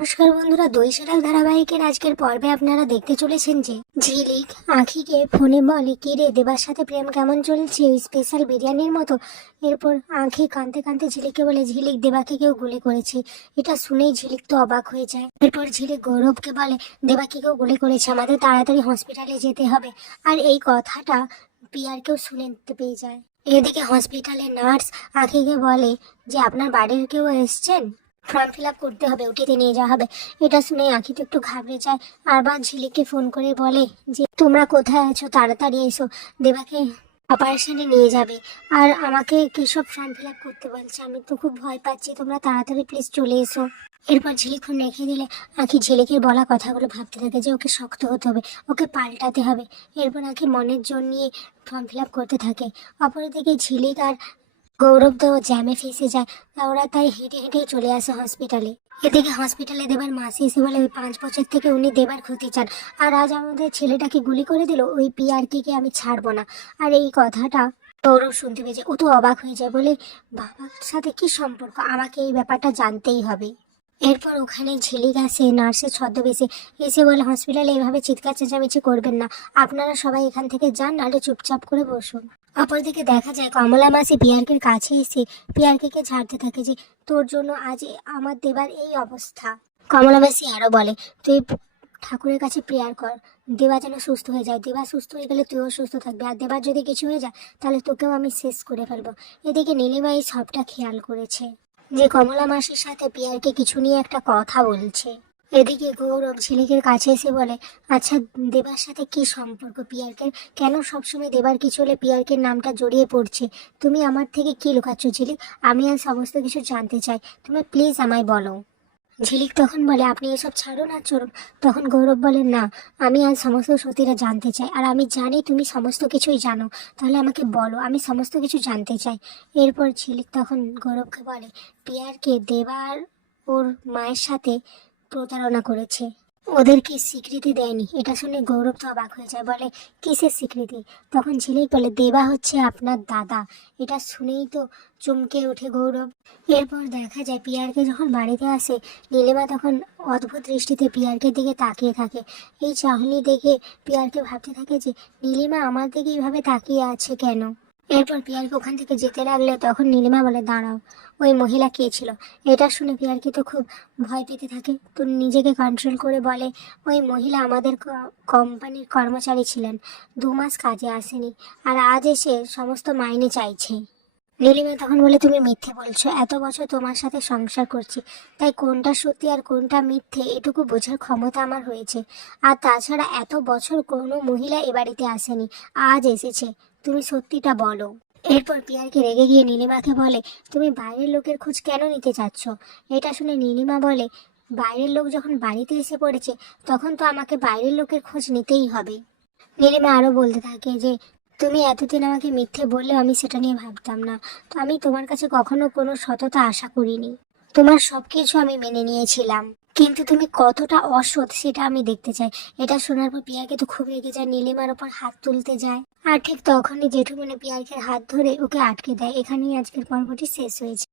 নমস্কার বন্ধুরা, দই ধারাবাহিকের আজকের পর্বে আপনারা দেখতে চলেছেন যে ঝিলিক আঁখিকে ফোনে বলে, কি রে দেবার সাথে প্রেম কেমন চলছে, ওই স্পেশাল বিরিয়ানির মতো। এরপর আঁখি কাঁদতে কাঁদতে ঝিলিককে বলে, ঝিলিক দেবাকে কেউ গুলি করেছে। এটা শুনেই ঝিলিক তো অবাক হয়ে যায়। এরপর ঝিলিক গৌরবকে বলে, দেবাকে কেউ গুলি করেছে, আমাদের তাড়াতাড়ি হসপিটালে যেতে হবে। আর এই কথাটা পিয়ারকেও শুনতে পেয়ে যায়। এদিকে হসপিটালে নার্স আঁখিকে বলে যে আপনার বাড়ির কেউ এসছেন, ফর্ম ফিল আপ করতে হবে, ওটিতে নিয়ে যাওয়া হবে। এটা শুনে আঁখি তো একটু ঘাবড়ে যায়। আবার ঝিলিককে ফোন করে বলে যে তোমরা কোথায় আছো, তাড়াতাড়ি এসো, দেবাকে অপারেশনে নিয়ে যাবে। আর আমাকে কিসব ফর্ম ফিল আপ করতে বলছে, আমি তো খুব ভয় পাচ্ছি, তোমরা তাড়াতাড়ি প্লিজ চলে এসো। এরপর ঝিলিক ফোন রেখে দিলে আঁখি ঝিলিকের বলা কথাগুলো ভাবতে থাকে যে ওকে শক্ত হতে হবে, ওকে পাল্টাতে হবে। এরপর আঁখি মনের জোর নিয়ে ফর্ম ফিল আপ করতে থাকে। অপরদিকে ঝিলিক আর গৌরব তো জ্যামে ফেসে যায়। ওরা তাই হেঁটে হেঁটেই চলে আসে হসপিটালে। এদিকে হসপিটালে দেবার মাসি এসে বলে, ওই 5 বছর থেকে উনি দেবার ক্ষতি চান, আর আজ আমাদের ছেলেটাকে গুলি করে দিল, ওই পিআরকে আমি ছাড়বো না। আর এই কথাটা গৌরব শুনতে পেয়েছে, ও তো অবাক হয়ে যায়, বলে বাবার সাথে কি সম্পর্ক, আমাকে এই ব্যাপারটা জানতেই হবে। এরপর ওখানে ঝিলিক আসে নার্সের ছদ্মবেশে, এসে বলে হসপিটালে এইভাবে চিৎকার চেঁচামেচি করবেন না, আপনারা সবাই এখান থেকে যান, নাহলে চুপচাপ করে বসুন। অপরদিকে দেখা যায় কমলা মাসি পিয়ারকের কাছে এসে পিয়ারকে ঝাড়তে থাকে যে তোর জন্য আজ আমার দেবার এই অবস্থা। কমলা মাসি আরো বলে, তুই ঠাকুরের কাছে প্রেয়ার কর, দেবা যেন সুস্থ হয়ে যায়, দেবা সুস্থ হয়ে গেলে তুইও সুস্থ থাকবি, আর দেবার যদি কিছু হয়ে যায় তাহলে তোকেও আমি শেষ করে ফেলবো। এদিকে নীলিমা এই সবটা খেয়াল করেছে যে কমলা মাসির সাথে পিয়ারকে কিছু নিয়ে একটা কথা বলছে। এদিকে গৌরব ঝিলিকের কাছে এসে বলে, আচ্ছা দেবার সাথে কি সম্পর্ক পিয়ারকের, কেন সবসময় দেবার কিছু হলে পিয়ারকের নামটা জড়িয়ে পড়ছে, তুমি আমার থেকে কি লুকাচ্ছ ঝিলিক, আমি আর সমস্ত কিছু জানতে চাই, তুমি প্লিজ আমায় বলো। ঝিলিক তখন বলে, আপনি এসব ছাড়ুন আর চলুন। তখন গৌরব বলে, না, আমি আজ সমস্ত সত্যিটা জানতে চাই, আর আমি জানি তুমি সমস্ত কিছুই জানো, তাহলে আমাকে বলো, আমি সমস্ত কিছু জানতে চাই। এরপর ঝিলিক তখন গৌরবকে বলে, পিয়ারকে দেবার ওর মায়ের সাথে প্রতারণা করেছে, ওদেরকে স্বীকৃতি দেয়নি। এটা শুনে গৌরব তো অবাক হয়ে যায়, বলে কিসের স্বীকৃতি। তখন ঝিলিক বলে, দেবা হচ্ছে আপনার দাদা। এটা শুনেই তো চমকে ওঠে গৌরব। এরপর দেখা যায় পিয়ারকে যখন বাড়িতে আসে, নীলিমা তখন অদ্ভুত দৃষ্টিতে পিয়ারকের দিকে তাকিয়ে থাকে। এই চাহনি দেখে পিয়ারকে ভাবতে থাকে যে নীলিমা আমার দিকে এইভাবে তাকিয়ে আছে কেন। এরপর পিয়ারকে ওখান থেকে যেতে লাগলে তখন নীলিমা বলে, দাঁড়াও, ওই মহিলা কে ছিল। এটা শুনে পিয়ারকে তো খুব ভয় পেতে থাকে, তো নিজেকে কন্ট্রোল করে বলে, ওই মহিলা আমাদের কোম্পানির কর্মচারী ছিলেন, 2 মাস কাজে আসেনি, আর আজ এসে সমস্ত মাইনে চাইছে। নীলিমা তখন বলে, তুমি মিথ্যে বলছো, এত বছর তোমার সাথে সংসার করছি, তাই কোনটা সত্যি আর কোনটা মিথ্যে এটুকু বোঝার ক্ষমতা আমার হয়েছে। আর তাছাড়া এত বছর কোনো মহিলা এ বাড়িতে আসেনি, আজ এসেছে, তুমি সত্যিটা বলো। এরপর পিয়ারকে রেগে গিয়ে নীলিমাকে বলে, তুমি বাইরের লোকের খোঁজ কেন নিতে চাচ্ছ। এটা শুনে নীলিমা বলে, বাইরের লোক যখন বাড়িতে এসে পড়েছে তখন তো আমাকে বাইরের লোকের খোঁজ নিতেই হবে। নীলিমা আরো বলতে থাকে যে তুমি এতদিন আমাকে মিথ্যে বললেও আমি সেটা নিয়ে ভাবতাম না, তো আমি তোমার কাছে কখনো কোনো সততা আশা করিনি, তোমার সবকিছু আমি মেনে নিয়েছিলাম, কিন্তু তুমি কতটা অসৎ সেটা আমি দেখতে চাই। এটা শোনার পর পিয়াকে তো খুব রেগে যায়, নীলিমার ওপর হাত তুলতে যায়। আর ঠিক তখনই জেঠুমনি পিয়াকে হাত ধরে ওকে আটকে দেয়। এখানেই আজকের পর্বটি শেষ হয়েছে।